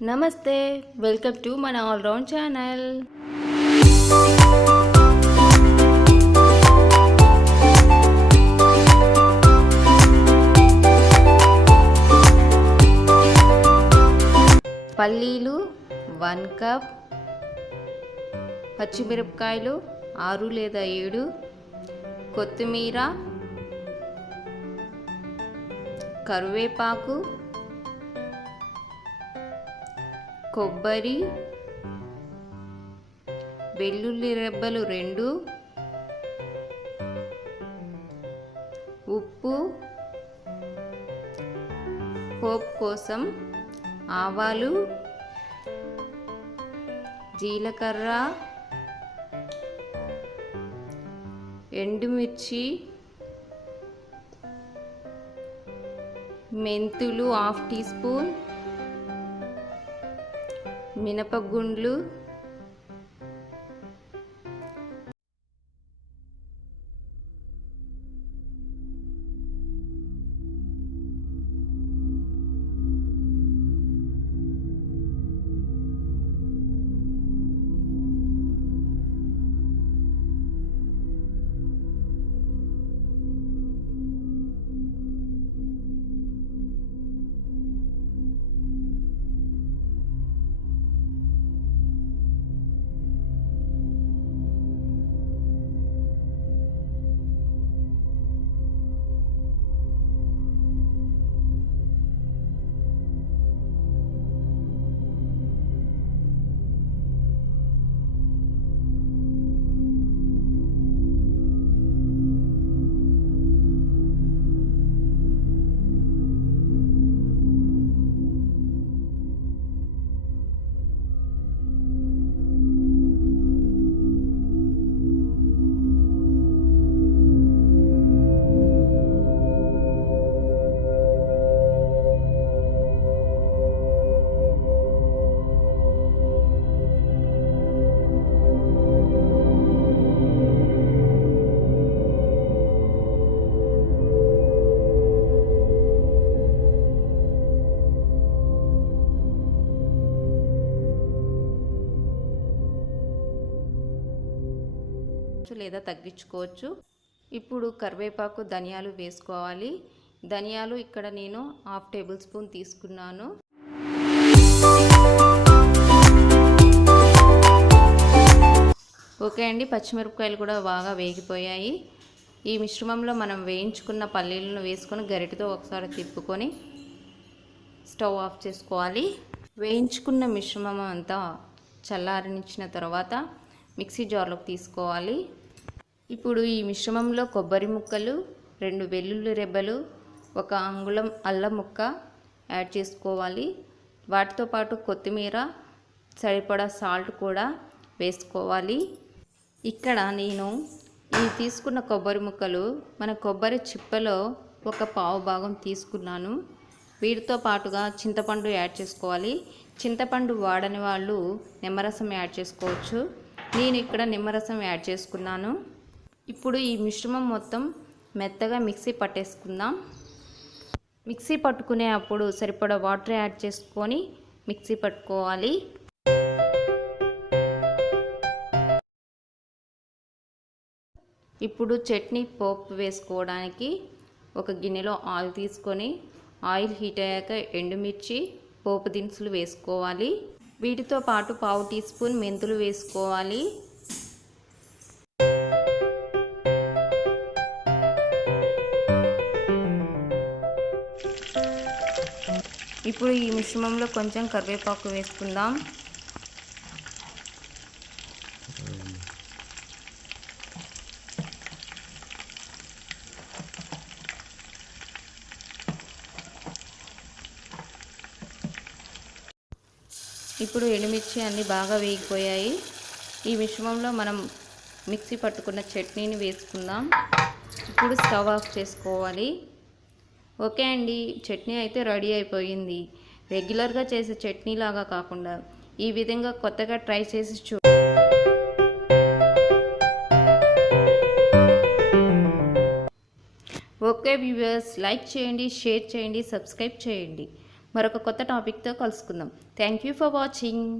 నమస్తే welcome to మన all round channel. పల్లీలు వన్ కప్ పచ్చిమిరపకాయలు ఆరు లేదా ఏడు కొత్తిమీర కరివేపాకు కొబ్బరి వెల్లుల్లి రెబ్బలు రెండు ఉప్పు పోప్ కోసం ఆవాలు జీలకర్ర ఎండుమిర్చి మెంతులు హాఫ్ టీ స్పూన్ మినపగుండ్లు లేదా తగ్గించుకోవచ్చు. ఇప్పుడు కరివేపాకు ధనియాలు వేసుకోవాలి. ధనియాలు ఇక్కడ నేను హాఫ్ టేబుల్ స్పూన్ తీసుకున్నాను. ఓకే అండి పచ్చిమిరపకాయలు కూడా బాగా వేగిపోయాయి. ఈ మిశ్రమంలో మనం వేయించుకున్న పల్లీలను వేసుకొని గరిటతో ఒకసారి తిప్పుకొని స్టవ్ ఆఫ్ చేసుకోవాలి. వేయించుకున్న మిశ్రమం అంతా చల్లారనిచ్చిన తర్వాత మిక్సీ జార్లోకి తీసుకోవాలి. ఇప్పుడు ఈ మిశ్రమంలో కొబ్బరి ముక్కలు రెండు వెల్లుల్లి రెబ్బలు ఒక అంగుళం అల్లం ముక్క యాడ్ చేసుకోవాలి. వాటితో పాటు కొత్తిమీర సరిపడా సాల్ట్ కూడా వేసుకోవాలి. ఇక్కడ నేను ఈ తీసుకున్న కొబ్బరి ముక్కలు మన కొబ్బరి చిప్పలో ఒక పావు భాగం తీసుకున్నాను. వీటితో పాటుగా చింతపండు యాడ్ చేసుకోవాలి. చింతపండు వాడని వాళ్ళు నిమ్మరసం యాడ్ చేసుకోవచ్చు. నేను ఇక్కడ నిమ్మరసం యాడ్ చేసుకున్నాను. ఇప్పుడు ఈ మిశ్రమం మొత్తం మెత్తగా మిక్సీ పట్టేసుకుందాం. మిక్సీ పట్టుకునే అప్పుడు సరిపడా వాటర్ యాడ్ చేసుకొని మిక్సీ పట్టుకోవాలి. ఇప్పుడు చట్నీ పోపు వేసుకోవడానికి ఒక గిన్నెలో ఆయిల్ తీసుకొని ఆయిల్ హీట్ అయ్యాక ఎండుమిర్చి పోపు దినుసులు వేసుకోవాలి. వీటితో పాటు పావు టీ స్పూన్ మెంతులు వేసుకోవాలి. ఇప్పుడు ఈ మిశ్రమంలో కొంచెం కరివేపాకు వేసుకుందాం. ఇప్పుడు ఎండుమిర్చి అన్నీ బాగా వేగిపోయాయి. ఈ మిశ్రమంలో మనం మిక్సీ పట్టుకున్న చట్నీని వేసుకుందాం. ఇప్పుడు స్టవ్ ఆఫ్ చేసుకోవాలి. ఓకే అండి చట్నీ అయితే రెడీ అయిపోయింది. రెగ్యులర్గా చేసే చట్నీ లాగా కాకుండా ఈ విధంగా కొత్తగా ట్రై చేసి చూ ఓకే వ్యూవర్స్ లైక్ చేయండి షేర్ చేయండి సబ్స్క్రైబ్ చేయండి. మరొక కొత్త టాపిక్తో కలుసుకుందాం. Thank you for watching.